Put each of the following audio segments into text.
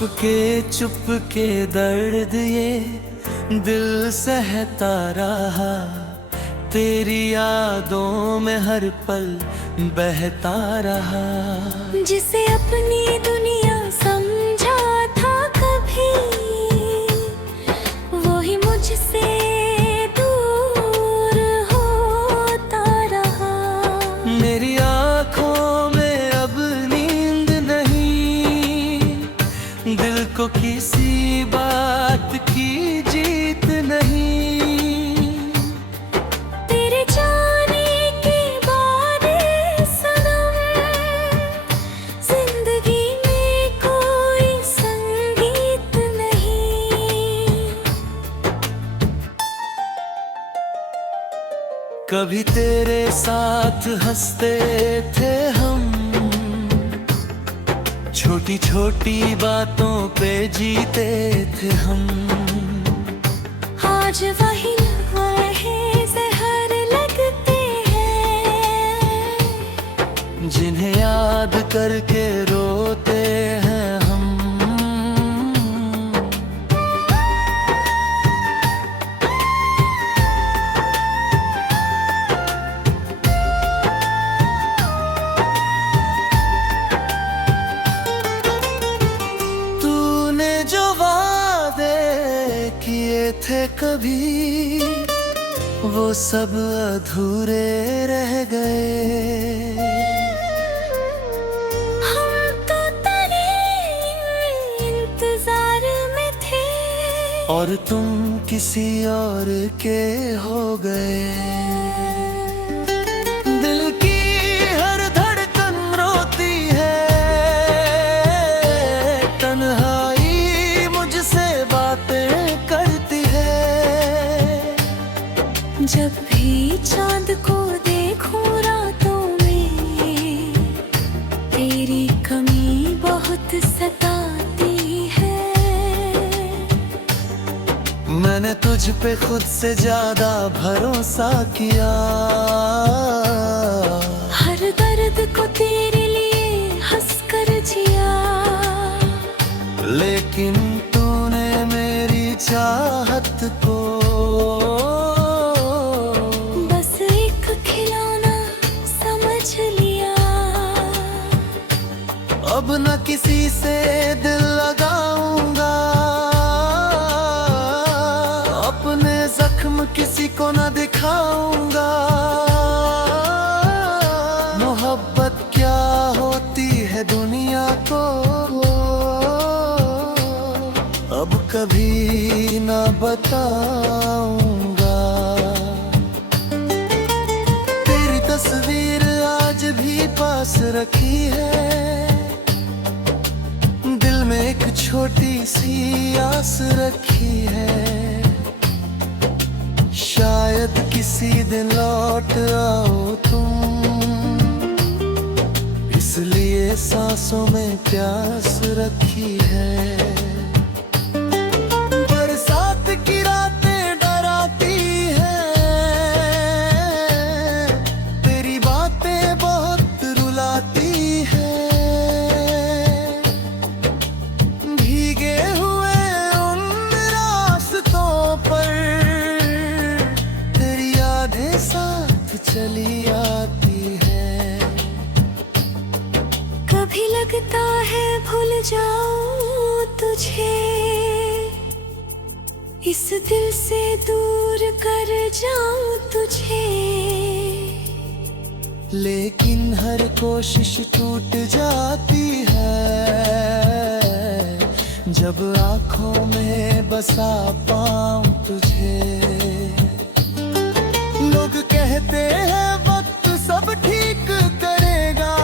चुपके दर्द ये दिल सहता रहा, तेरी यादों में हर पल बहता रहा। जिसे अपनी दुनिया समझा था कभी, वो ही मुझसे दूर होता रहा। मेरी आँखों में अब नींद नहीं, दिल को किसी बात की जीत नहीं। तेरे जाने के बाद सनम, जिंदगी में कोई संगीत नहीं। कभी तेरे साथ हंसते थे हम, छोटी छोटी बातों पे जीते थे हम। आज वही लम्हे ज़हर लगते हैं, जिन्हें याद करके रोते हैं हम। तूने जो वादे किए थे कभी, वो सब अधूरे रह गए। हम तो तेरे इंतजार में थे, और तुम किसी और के हो गए। दिल की हर धड़कन रोती है, तन्हाई मुझसे बातें करती है। जब भी चांद को देखूं रातों में, तेरी कमी बहुत सताती है। मैंने तुझ पे खुद से ज्यादा भरोसा किया, हर दर्द को तेरे लिए हंसकर जिया। लेकिन तूने मेरी चाहत को बस एक खिलौना समझ लिया। अब न किसी से दिल लगाऊंगा, अपने जख्म किसी को न दिखाऊंगा। मोहब्बत क्या होती है दुनिया को अब कभी न बताऊंगा। तेरी तस्वीर आज भी पास रखी है, दिल में एक छोटी सी आस रखी है। शायद किसी दिन लौट आओ तुम, इसलिए सांसों में प्यास रखी है। बरसात की रातें डराती हैं, तेरी बातें बहुत रुलाती हैं। भीगे हुए उन रास्तों पर तेरी यादें साथ चली आती हैं। कभी लगता है भूल जाऊं तुझे, इस दिल से दूर कर जाऊं तुझे। लेकिन हर कोशिश टूट जाती है, जब आँखों में बसा पाऊं तुझे। लोग कहते हैं वक्त सब ठीक करेगा,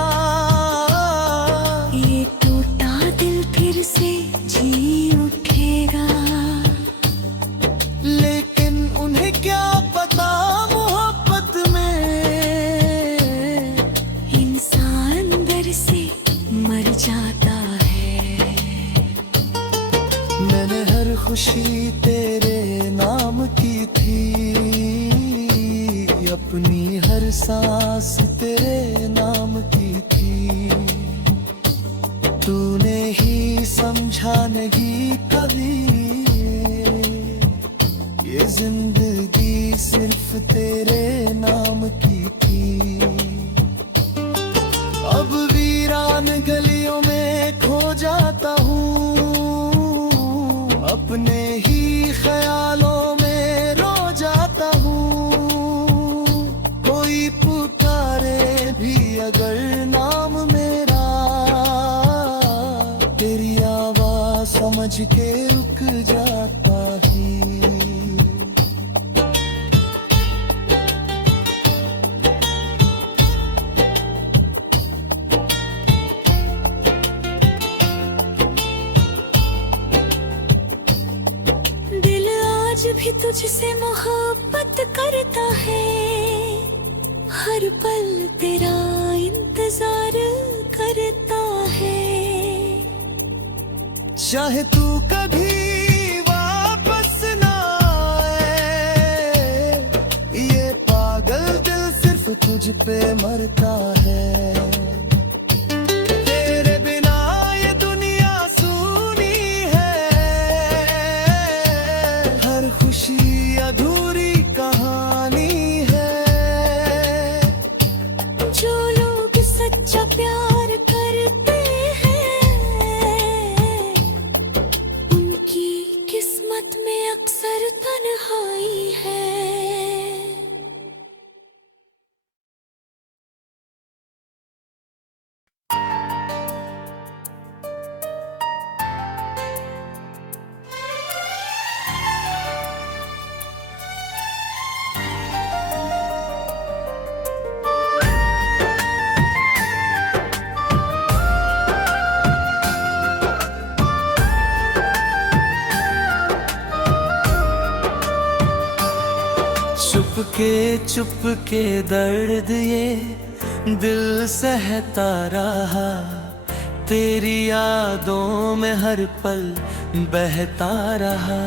ये टूटा दिल फिर से जी उठेगा। लेकिन उन्हें क्या पता मोहब्बत में इंसान अंदर से मर जाता है। मैंने हर खुशी तेरे नाम की थी, अपनी हर सांस तेरे नाम की थी। तूने ही समझा के रुक जाता ही। दिल आज भी तुझसे मोहब्बत करता है, हर पल तेरा इंतजार करता है। चाहे तू कभी वापस ना आए, ये पागल दिल सिर्फ तुझ पे मरता है। तेरे बिना ये दुनिया सूनी है, हर खुशी अधूरी कहानी है। जो लोग सच्चा प्यार करते हैं, उनकी किस्मत में अक्सर तन्हाई है। चुप के दर्द ये दिल सहता रहा, तेरी यादों में हर पल बहता रहा।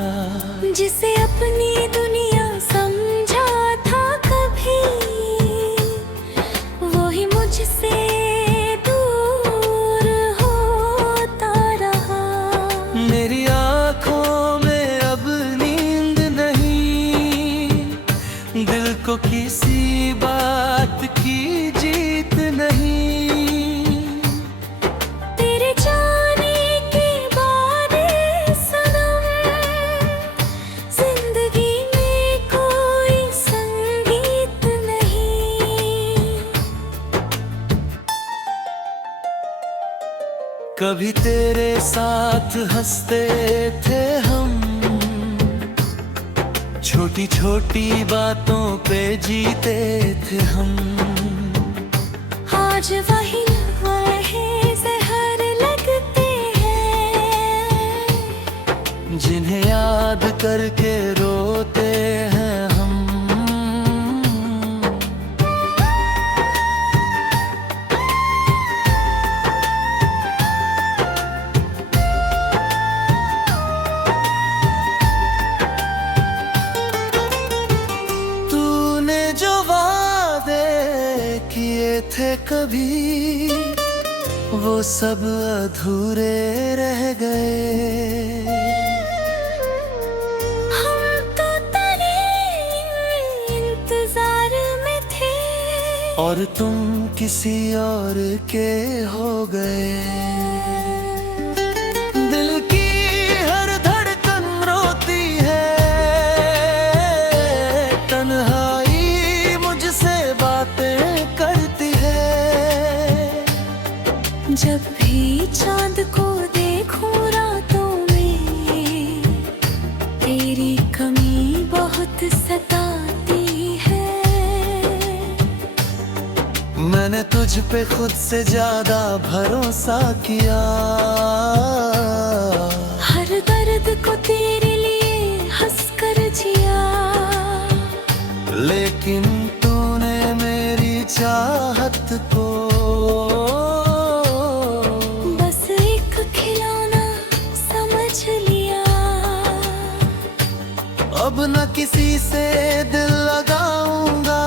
जिसे अपनी दुनिया समझा था कभी, वो ही मुझसे दूर होता रहा। मेरी आँखों में अब नींद नहीं, दिल को किसी बात की जीत नहीं। तेरे जाने के बाद सनम, जिंदगी में कोई संगीत नहीं। कभी तेरे साथ हंसते थे हम, छोटी छोटी बातों पे जीते थे हम। आज वही लम्हे ज़हर लगते हैं, जिन्हें याद करके रोते हैं हम। तूने जो वादे किए थे कभी, वो सब अधूरे रह गए। हम तो तेरे इंतजार में थे, और तुम किसी और के हो गए। दिल की हर धड़कन रोती है, तन्हाई मुझसे बातें करती है। जब भी चांद को देखूं रातों में, तेरी कमी बहुत सताती है। मैंने तुझ पे खुद से ज्यादा भरोसा किया, हर दर्द को तेरे लिए हंसकर जिया। लेकिन तूने मेरी चाहत को बस एक खिलौना समझ लिया। अब न किसी से दिल लगाऊंगा,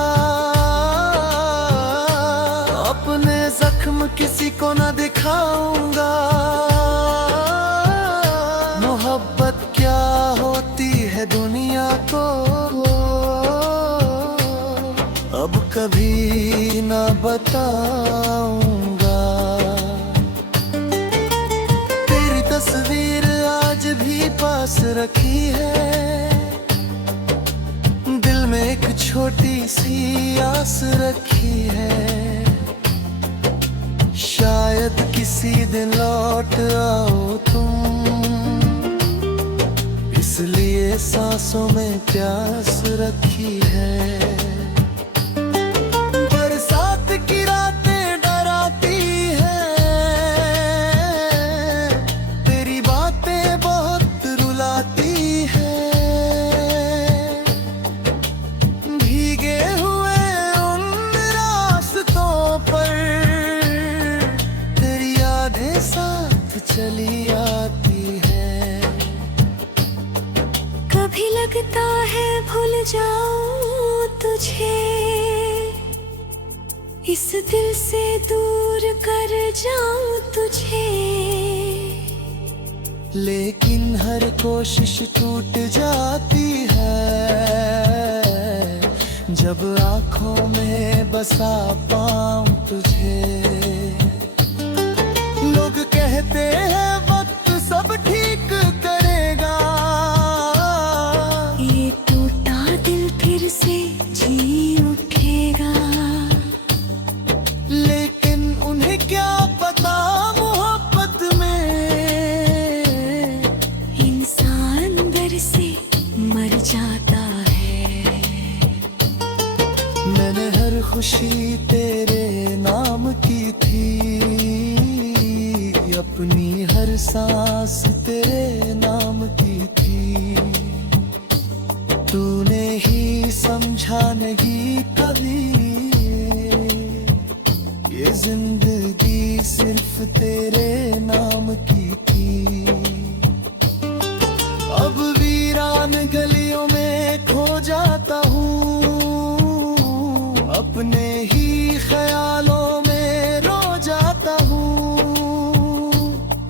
अपने जख्म किसी को न दिखाऊंगा। मोहब्बत क्या होती है दुनिया को अब कभी न बताऊंगा। तेरी तस्वीर आज भी पास रखी है, दिल में एक छोटी सी आस रखी है। शायद किसी दिन लौट आओ तुम, सांसों में प्यास रखी है। बरसात की रातें डराती हैं, तेरी बातें बहुत रुलाती हैं। भीगे हुए उन रास्तों पर तेरी यादें साथ चली आती हैं। कभी लगता है भूल जाऊं तुझे, इस दिल से दूर कर जाऊं तुझे। लेकिन हर कोशिश टूट जाती है जब आंखों में बसा पाऊं तुझे। लोग कहते हैं वक्त सब ठीक करेगा, ये टूटा दिल फिर से जी उठेगा। लेकिन उन्हें क्या पता मोहब्बत में इंसान अंदर से मर जाता है। मैंने हर खुशी तेरे नाम की थी, अपनी हर सांस तेरे नाम की थी। तूने ही समझा नहीं कभी, ये जिंदगी सिर्फ तेरे नाम की थी। अब वीरान गलियों में खो जाता हूँ, अपने ही ख्यालों में रो जाता हूँ।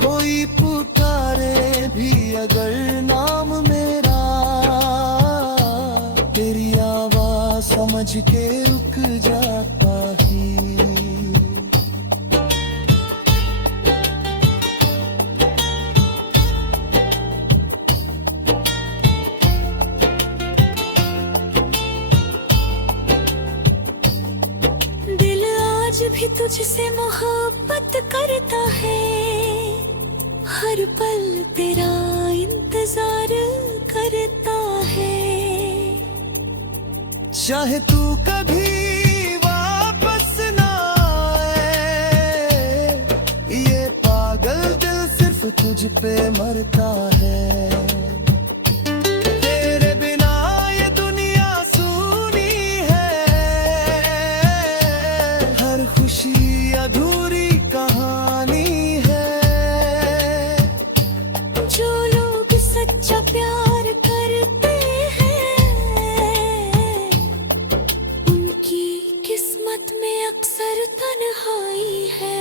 कोई पुकारे भी अगर नाम मेरा, तेरी आवाज समझ के रुक जाता ही। दिल आज भी तुझसे मोहब्बत करता है, हर पल तेरा इंतजार करता है। चाहे तू कभी वापस ना आए, ये पागल दिल सिर्फ तुझ पे मरता है। तेरे बिना ये दुनिया सूनी है, हर खुशी अधूरी कहानी है। जो लोग सच्चा प्यार करते हैं, उनकी किस्मत में अक्सर तन्हाई है।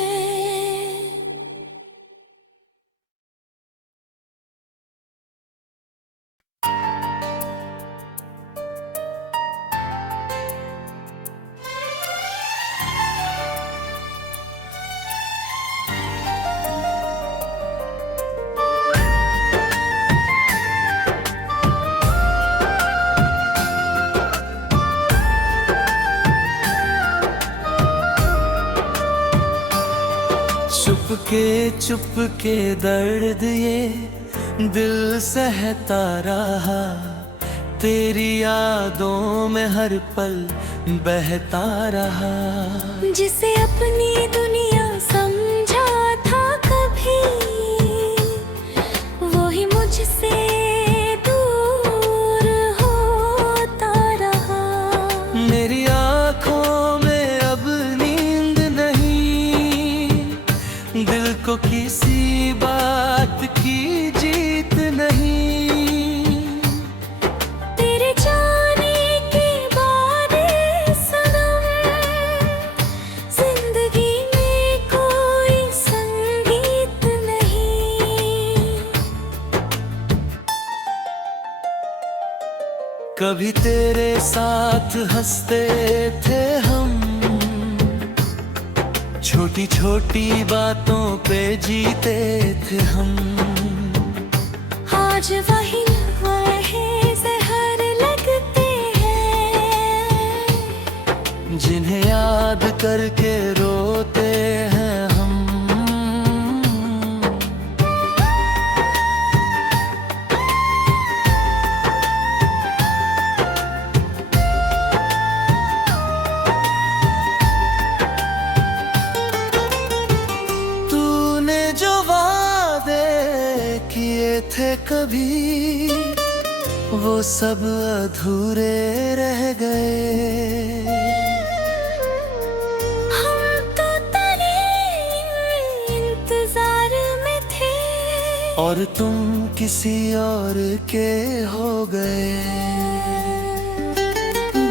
चुप के दर्द ये दिल सहता रहा, तेरी यादों में हर पल बहता रहा। जिसे अपनी दुनिया समझा था कभी, वो ही मुझसे दूर होता रहा। मेरी आँखों में अब नींद नहीं, दिल को किसी बात की जीत नहीं। तेरे जाने के बाद सनम, जिंदगी में कोई संगीत नहीं। कभी तेरे साथ हंसते थे हम, छोटी छोटी बातों पे जीते थे हम। आज वही लम्हे जहर लगते हैं, जिन्हें याद करके रोते हैं हम। थे कभी वो सब अधूरे रह गए। हम तो तेरे इंतजार में थे और तुम किसी और के हो गए।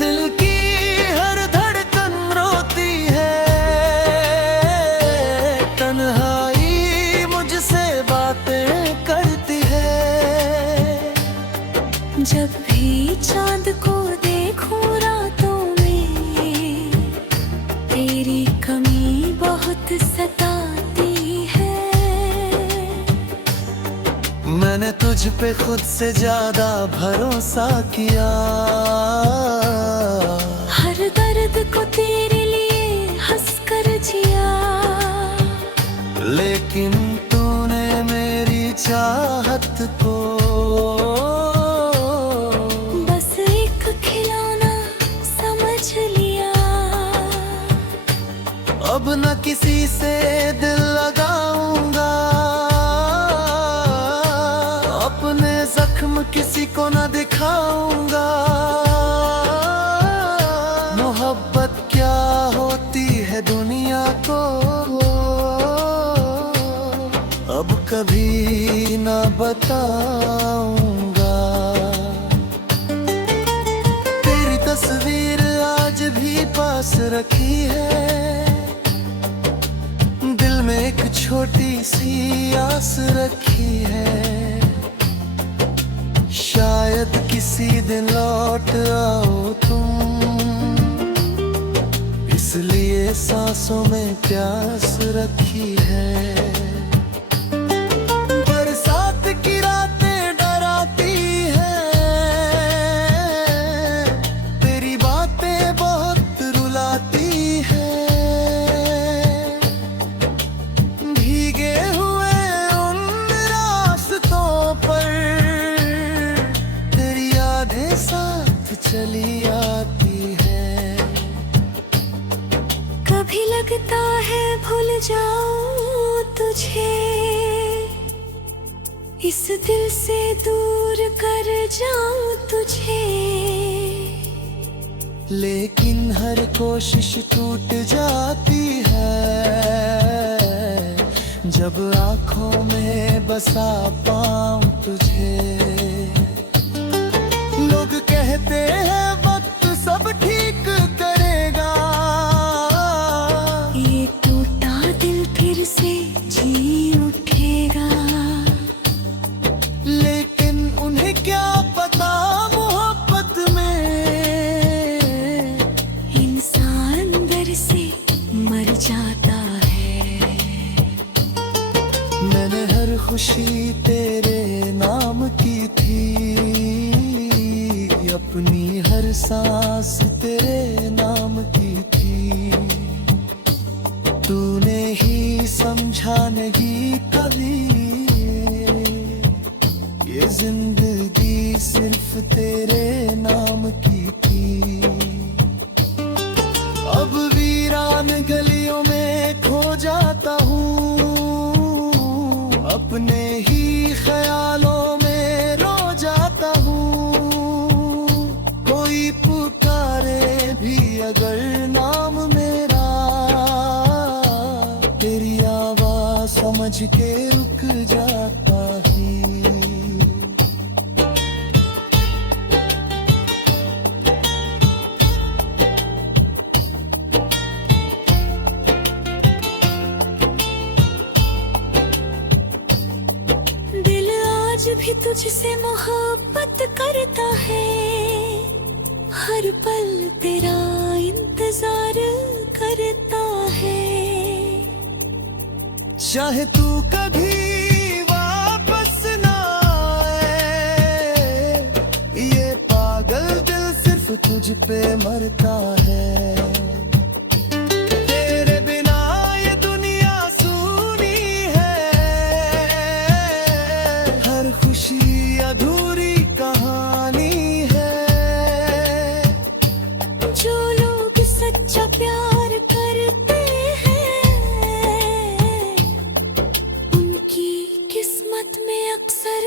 दिल की हर धड़कन रोती है, तन्हाई मुझसे बातें करती है। जब भी चांद को देखूं रातों में, तेरी कमी बहुत सताती है। मैंने तुझ पे खुद से ज्यादा भरोसा किया। हर दर्द को तेरे लिए हंसकर जिया, लेकिन तूने मेरी चाहत को बस एक खिलौना समझ लिया। अब न किसी से दिल लगाऊंगा, अपने जख्म किसी को न दिखाऊंगा। मोहब्बत क्या होती है दुनिया को अब कभी न बताऊंगा। तेरी तस्वीर आज भी पास रखी है, दिल में एक छोटी सी आस रखी है। शायद किसी दिन लौट आओ तुम, इसलिए सांसों में प्यास रखी है। बरसात की रातें डराती हैं, तेरी बातें बहुत रुलाती हैं। भीगे हुए उन रास्तों पर तेरी यादें साथ चली आती हैं। कभी लगता है भूल जाऊं तुझे, इस दिल से दूर कर जाऊं तुझे। लेकिन हर कोशिश टूट जाती है, जब आँखों में बसा पाऊं तुझे। लोग कहते हैं वक्त सब ठीक करेगा, ये टूटा दिल फिर से जी उठेगा। लेकिन उन्हें क्या पता मोहब्बत में इंसान अंदर से मर जाता है। मैंने हर खुशी तेरे नाम की थी, अपनी हर सांस तेरे नाम की थी। तूने ही समझा नहीं कभी, ये जिंदगी सिर्फ तेरे नाम की थी। अब वीरान गलियों में खो जाता हूँ, अपने ही ख्यालों में रो जाता हूँ। कोई पुकारे भी अगर नाम मेरा, तेरी आवाज समझ के रुक जाता ही। आज भी तुझसे मोहब्बत करता है, हर पल तेरा इंतजार करता है। चाहे तू कभी वापस ना आए, ये पागल दिल सिर्फ तुझ पे मरता है। तेरे बिना ये दुनिया सूनी है, हर खुशी अधूरी कहानी है। जो लोग सच्चा प्यार करते हैं, उनकी किस्मत में अक्सर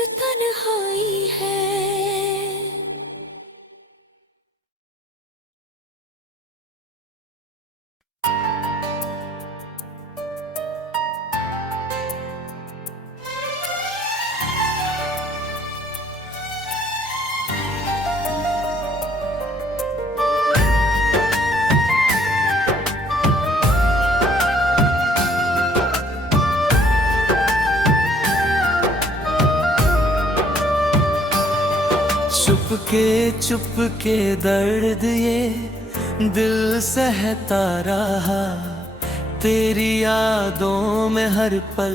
चुप के दर्द ये दिल सहता रहा, तेरी यादों में हर पल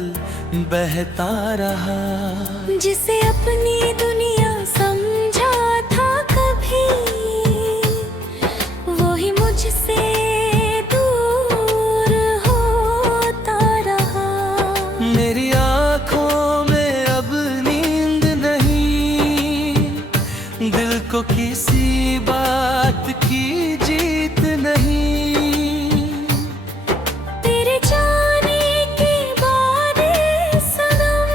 बहता रहा। जिसे अपनी दुनिया समझा था कभी, वो ही मुझसे दूर होता रहा। मेरी आँखों में अब नींद नहीं, दिल को किसी बात की जीत नहीं। तेरे जाने के बाद सनम,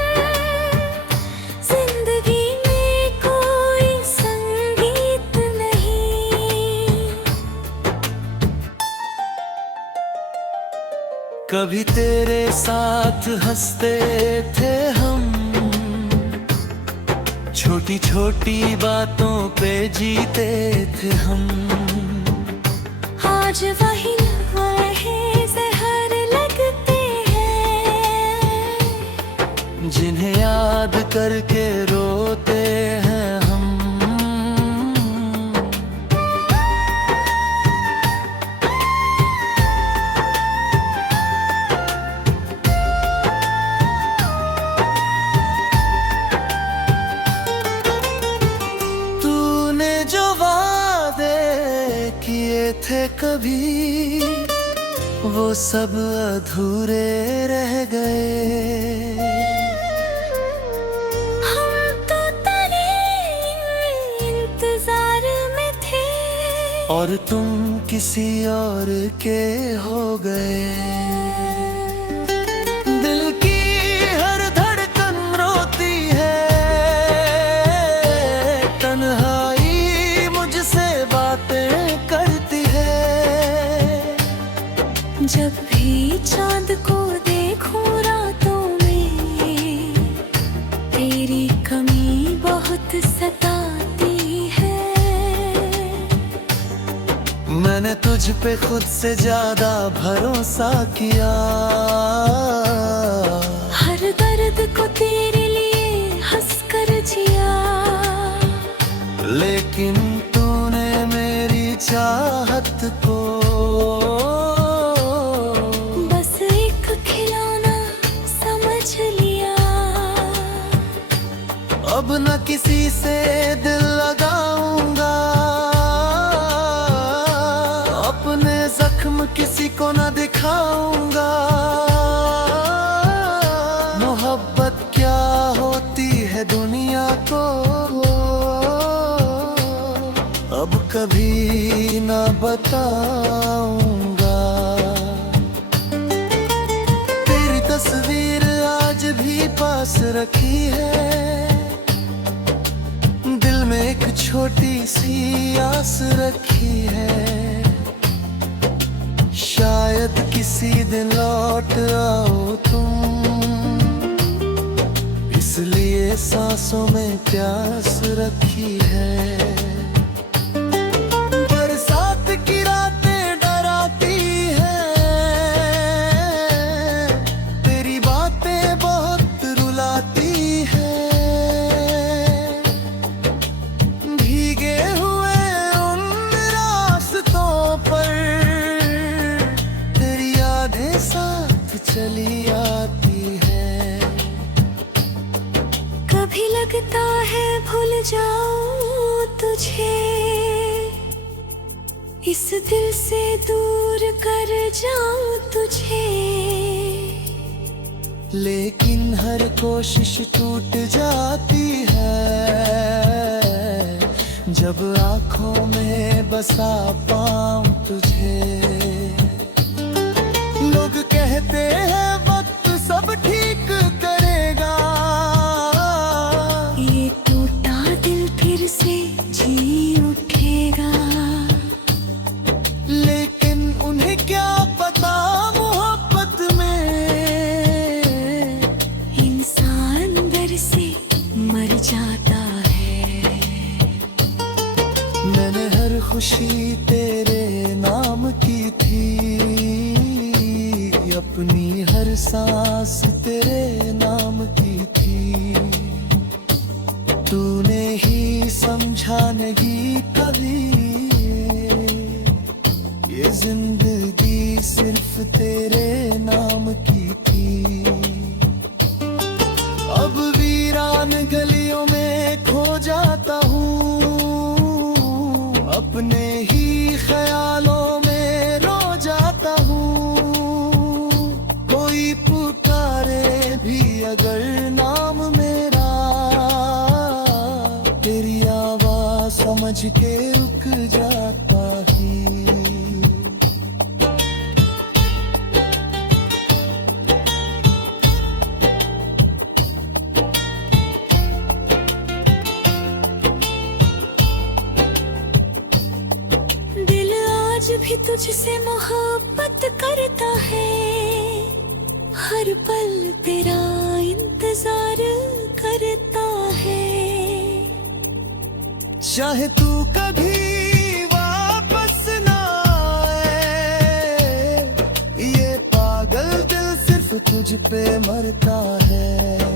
जिंदगी में कोई संगीत नहीं। कभी तेरे साथ हंसते थे हम, छोटी छोटी बातों पे जीते थे हम। आज वही लम्हे जहर लगते हैं, जिन्हें याद करके रोते हैं हम। तूने जो वादे किए थे कभी, वो सब अधूरे रह गए। हम तो तेरे इंतजार में थे, और तुम किसी और के हो गए। दिल की हर धड़कन रोती है, तन्हाई मुझसे बातें करती है। जब भी चांद को देखूं रातों में, तेरी कमी बहुत सताती है। मैंने तुझ पे खुद से ज्यादा भरोसा किया, हर दर्द को तेरे लिए हंसकर जिया। लेकिन तूने मेरी चाहत को बस एक खिलौना समझ लिया। अब न किसी से दिल लगाऊंगा, अपने जख्म किसी को न दिखाऊंगा। मोहब्बत क्या होती है दुनिया को अब कभी न बताऊंगा। तेरी तस्वीर आज भी पास रखी है, दिल में एक छोटी सी आस रखी है। शायद किसी दिन लौट आओ तुम, इसलिए सांसों में प्यास रखी है। बरसात की रातें डराती हैं, तेरी बातें बहुत रुलाती हैं। भीगे हुए उन रास्तों पर तेरी यादें साथ चली आती हैं। कभी लगता है भूल जाऊं तुझे, इस दिल से दूर कर जाऊं तुझे। लेकिन हर कोशिश टूट जाती है, जब आँखों में बसा पाऊं तुझे। लोग कहते हैं वक्त सब ठीक करेगा, ये टूटा दिल फिर से जी उठेगा। लेकिन उन्हें क्या पता मोहब्बत में इंसान अंदर से मर जाता है। मैंने हर खुशी तेरे नाम की थी, अपनी हर सांस तेरे नाम की थी। तूने ही समझा पूछा नहीं कभी, ये जिंदगी सिर्फ तेरे नाम की थी। अब वीरान गलियों में खो जाता हूँ, अपने ही ख्यालों में रो जाता हूँ। कोई पुकारे भी अगर नाम मेरा, तेरी आवाज समझ के रुक जाता ही। दिल आज भी तुझसे मोहब्बत करता है, हर पल तेरा इंतजार करता है। चाहे तू कभी वापस ना आए, ये पागल दिल सिर्फ तुझ पे मरता है।